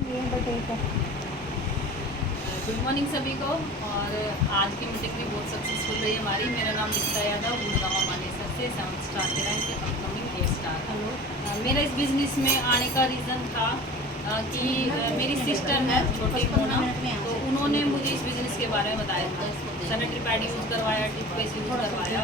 Good morning सभी को। और आज की मीटिंग भी बहुत सक्सेसफुल रही हमारी। मेरा नाम दीक्षा यादव, गुड़गांव मानेसर से 7 स्टार के रैंक अपकमिंग 8 स्टार। हेलो। मेरा इस बिज़नेस में आने का रीज़न था कि मेरी सिस्टर है छोटी मोना, तो उन्होंने मुझे इस बिज़नेस के बारे में बताया था। सैनिटरी पैड यूज़ करवाया, टूथपेस्ट यूज़ करवाया,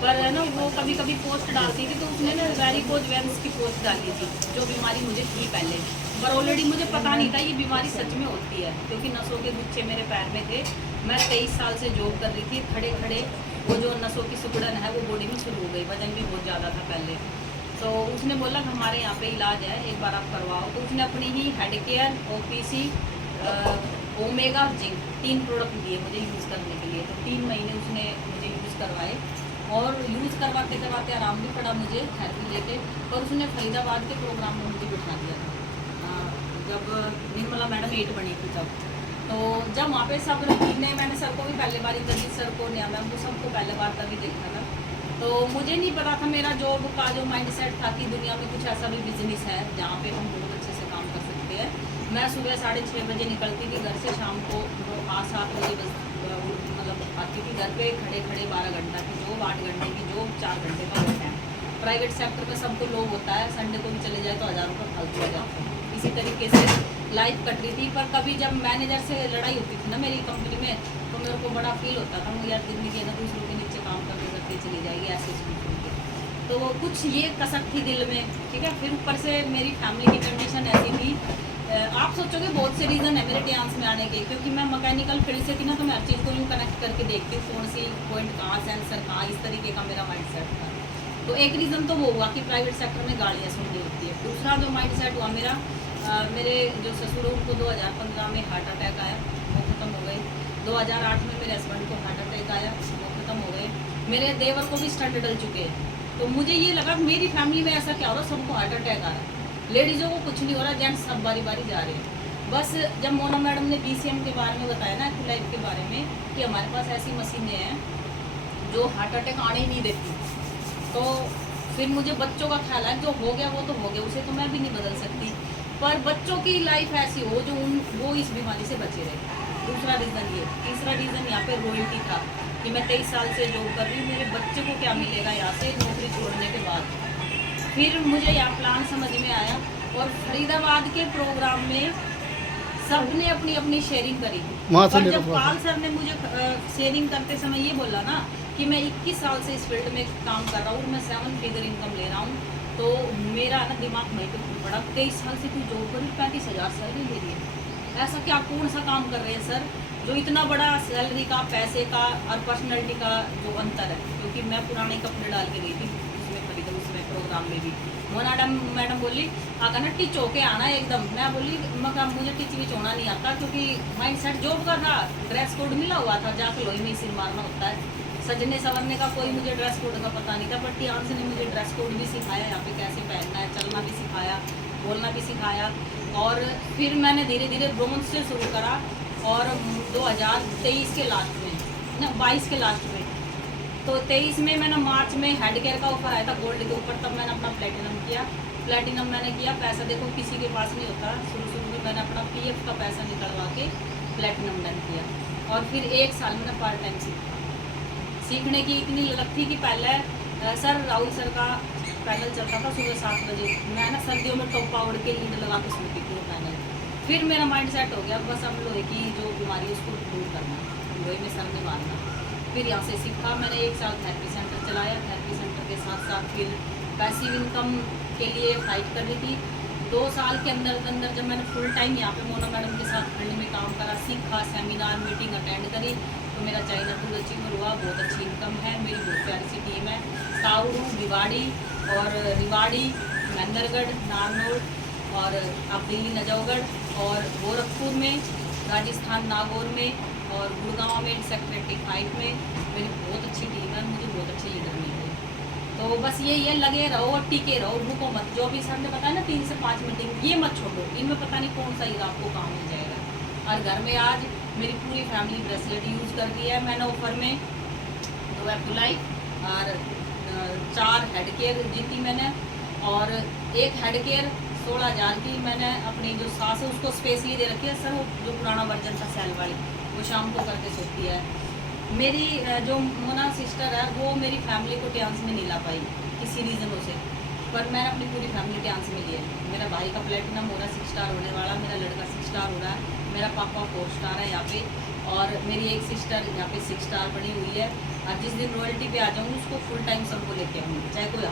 पर है ना वो कभी कभी पोस्ट डालती थी तो उसने ना वेरिकोज वेन्स की पोस्ट डाली थी, जो बीमारी मुझे थी पहले, पर ऑलरेडी मुझे पता नहीं था ये बीमारी सच में होती है, क्योंकि नसों के गुच्छे मेरे पैर में थे। मैं 23 साल से जॉब कर रही थी, खड़े खड़े वो जो नसों की सिकुड़न है वो बॉडी में शुरू हो गई। वजन भी बहुत ज़्यादा था पहले। तो उसने बोला कि हमारे यहाँ पे इलाज है, एक बार आप करवाओ। तो उसने अपनी ही head care, OPC, omega, zinc 3 product दिए मुझे यूज़ करने के लिए। तो 3 महीने उसने मुझे यूज़ करवाए और यूज़ करवाते करवाते आराम भी पड़ा मुझे थेरेपी लेके। और उसने फरीदाबाद के प्रोग्राम में मुझे बिठा दिया था जब निर्मला मैडम 8 बनी थी तब। तो जब वहाँ पे सब ने, मैंने सर को भी पहले बार, तभी सर को, नया मैम को, सबको पहले बार तभी देखा था। तो मुझे नहीं पता था, मेरा जॉब का जो माइंडसेट था कि दुनिया में कुछ ऐसा भी बिजनेस है जहाँ पे हम बहुत अच्छे से काम कर सकते हैं। मैं सुबह 6:30 बजे निकलती थी घर से, शाम को 7 बजे मतलब आती थी घर पे। खड़े खड़े 12 घंटा की जॉब, 8 घंटे की जॉब, 4 घंटे का होता है। प्राइवेट सेक्टर में सबको लोग होता है, संडे को भी चले जाए तो 1000 रुपये फालतू हो जाते हैं। इसी तरीके से लाइफ कट रही थी। पर कभी जब मैनेजर से लड़ाई होती थी ना मेरी कंपनी में, तो मेरे को बड़ा फील होता था मुझे, यार जिंदगी है ना दूसरों के नीचे काम करते करते चली जाएगी ऐसे सोच के। तो कुछ ये कसक थी दिल में, ठीक है। फिर ऊपर से मेरी फैमिली की कंडीशन ऐसी थी, आप सोचोगे बहुत से रीज़न है मेरे डांस में आने के, क्योंकि मैं मैकेनिकल फील्ड से थी ना, तो मैं हर चीज़ को यूँ कनेक्ट करके देखती हूँ, कौन सी पॉइंट कहाँ, सेंसर कहाँ, इस तरीके का मेरा माइंड सेट था। तो एक रीज़न तो वो हुआ कि प्राइवेट सेक्टर में गाड़ियाँ सुननी होती है। दूसरा जो माइंड सेट हुआ मेरा, मेरे जो ससुर उनको 2015 में हार्ट अटैक आया, वो ख़त्म हो गए। 2008 में मेरे हस्बैंड को हार्ट अटैक आया, वो ख़त्म हो गए। मेरे देवर को भी स्टंट डल चुके हैं। तो मुझे ये लगा मेरी फैमिली में ऐसा क्या हो रहा, सबको हार्ट अटैक आ रहा है, लेडीज़ों को कुछ नहीं हो रहा, जेंट्स सब बारी बारी जा रहे हैं। बस जब मोना मैडम ने BCM के बारे में बताया ना, एक्टिव लाइफ के बारे में, कि हमारे पास ऐसी मशीनें हैं जो हार्ट अटैक आने ही नहीं देती, तो फिर मुझे बच्चों का ख्याल है, जो हो गया वो तो हो गया, उसे तो मैं भी नहीं बदल सकती, पर बच्चों की लाइफ ऐसी हो जो वो इस बीमारी से बचे रहे। दूसरा रीज़न ये। तीसरा रीज़न यहाँ पे रॉयल्टी था कि मैं 23 साल से जॉब कर रही हूँ, मेरे बच्चे को क्या मिलेगा यहाँ से नौकरी छोड़ने के बाद। फिर मुझे यहाँ प्लान समझ में आया, और फरीदाबाद के प्रोग्राम में सबने अपनी अपनी शेयरिंग करी। पर जब पाल सर ने मुझे शेयरिंग करते समय ये बोला ना कि मैं 21 साल से इस फील्ड में काम कर रहा हूँ और मैं 7 फिगर इनकम ले रहा हूँ, तो मेरा ना दिमाग वहीं पे घूम पड़ा। 23 साल से कोई जॉब करी, 35,000 सैलरी ले रही है, ऐसा क्या कौन सा काम कर रहे हैं सर जो इतना बड़ा सैलरी का, पैसे का और पर्सनैलिटी का जो अंतर है। क्योंकि मैं पुराने कपड़े डाल के गई थी उसमें खरीद, उसमें प्रोग्राम में भी। मोना मैडम बोली आका ना टिच होके आना एकदम। मैं बोली मगर मुझे टिच विच होना नहीं आता, क्योंकि माइंड सेट जॉब का था, ड्रेस कोड मिला हुआ था, जाके लोही में सिर मारना होता है। सजने संवरने का कोई मुझे ड्रेस कोड का पता नहीं था, पर टियांस ने मुझे ड्रेस कोड भी सिखाया, यहाँ पे कैसे पहनना है, चलना भी सिखाया, बोलना भी सिखाया। और फिर मैंने धीरे धीरे ब्रोंज से शुरू करा, और 2023 के लास्ट में ना, 22 के लास्ट में, तो 23 में मैंने मार्च में हेड केयर का ऑफर आया था गोल्ड के ऊपर, तब मैंने अपना प्लेटिनम किया। प्लेटिनम मैंने किया, पैसा देखो किसी के पास नहीं होता, शुरू में मैंने अपना PF का पैसा निकलवा के प्लेटिनम डन किया। और फिर 1 साल मैंने पार्ट टाइम सीखने की इतनी ललक थी कि पहले सर राहुल सर का पैनल चलता था सुबह 7 बजे, मैं ना सर्दियों में टॉप पावर के लीड लगा के सुनती थी वो पैनल। फिर मेरा माइंड सेट हो गया, बस अब लोहे की जो बीमारी है उसको दूर करना, लोहे में सर में मारना। फिर यहाँ से सीखा मैंने, 1 साल थेरेपी सेंटर चलाया। थेरेपी सेंटर के साथ साथ फिर पैसिव इनकम के लिए फाइट कर रही थी। 2 साल के अंदर जब मैंने फुल टाइम यहाँ पे मोना मैडम के साथ फील्ड में काम करा, सीखा, सेमिनार मीटिंग अटेंड करी, तो मेरा चाइना टूर अचीवर हुआ। बहुत अच्छी इनकम है, मेरी बहुत प्यारी सी टीम है। साउरू, भिवाड़ी और रिवाड़ी, महेंद्रगढ़, नारनौल और अब दिल्ली नजौगढ़, और गोरखपुर में, राजस्थान नागौर में, और गुड़गांव में सेक्टर 85 में मेरी बहुत अच्छी टीम है। मुझे बहुत अच्छे लीडर मिल गए। तो बस यही है, लगे रहो और टिके रहो, रुको मत। जो भी सर ने बताया ना 3 से 5 मीटिंग, ये मत छोड़ो, इनमें पता नहीं कौन सा हीरा आपको काम मिल जाएगा। और घर में आज मेरी पूरी फैमिली ब्रेसलेट यूज़ कर रही है। मैंने ऑफर में 2 एप्टुलाइट और 4 हेड केयर जीती मैंने, और 1 हेड केयर 16,000 की मैंने अपनी जो सास है उसको स्पेशली दे रखी है। सर वो जो पुराना वर्जन था सेल वाली, वो शाम को करके सोती है। मेरी जो मोना सिस्टर है वो मेरी फैमिली को टियांस में नहीं ला पाई किसी रीज़नों से, पर मैंने अपनी पूरी फैमिली टियांस में ली है। मेरा भाई का प्लेटिनम हो रहा है 6 स्टार होने वाला, मेरा लड़का 6 स्टार हो रहा है, मेरा पापा 4 स्टार है यहाँ पे, और मेरी एक सिस्टर यहाँ पे 6 स्टार बनी हुई है। और जिस दिन रॉयल्टी पे आ जाऊँगी उसको फुल टाइम सबको लेके आऊँगी, चाहे कोई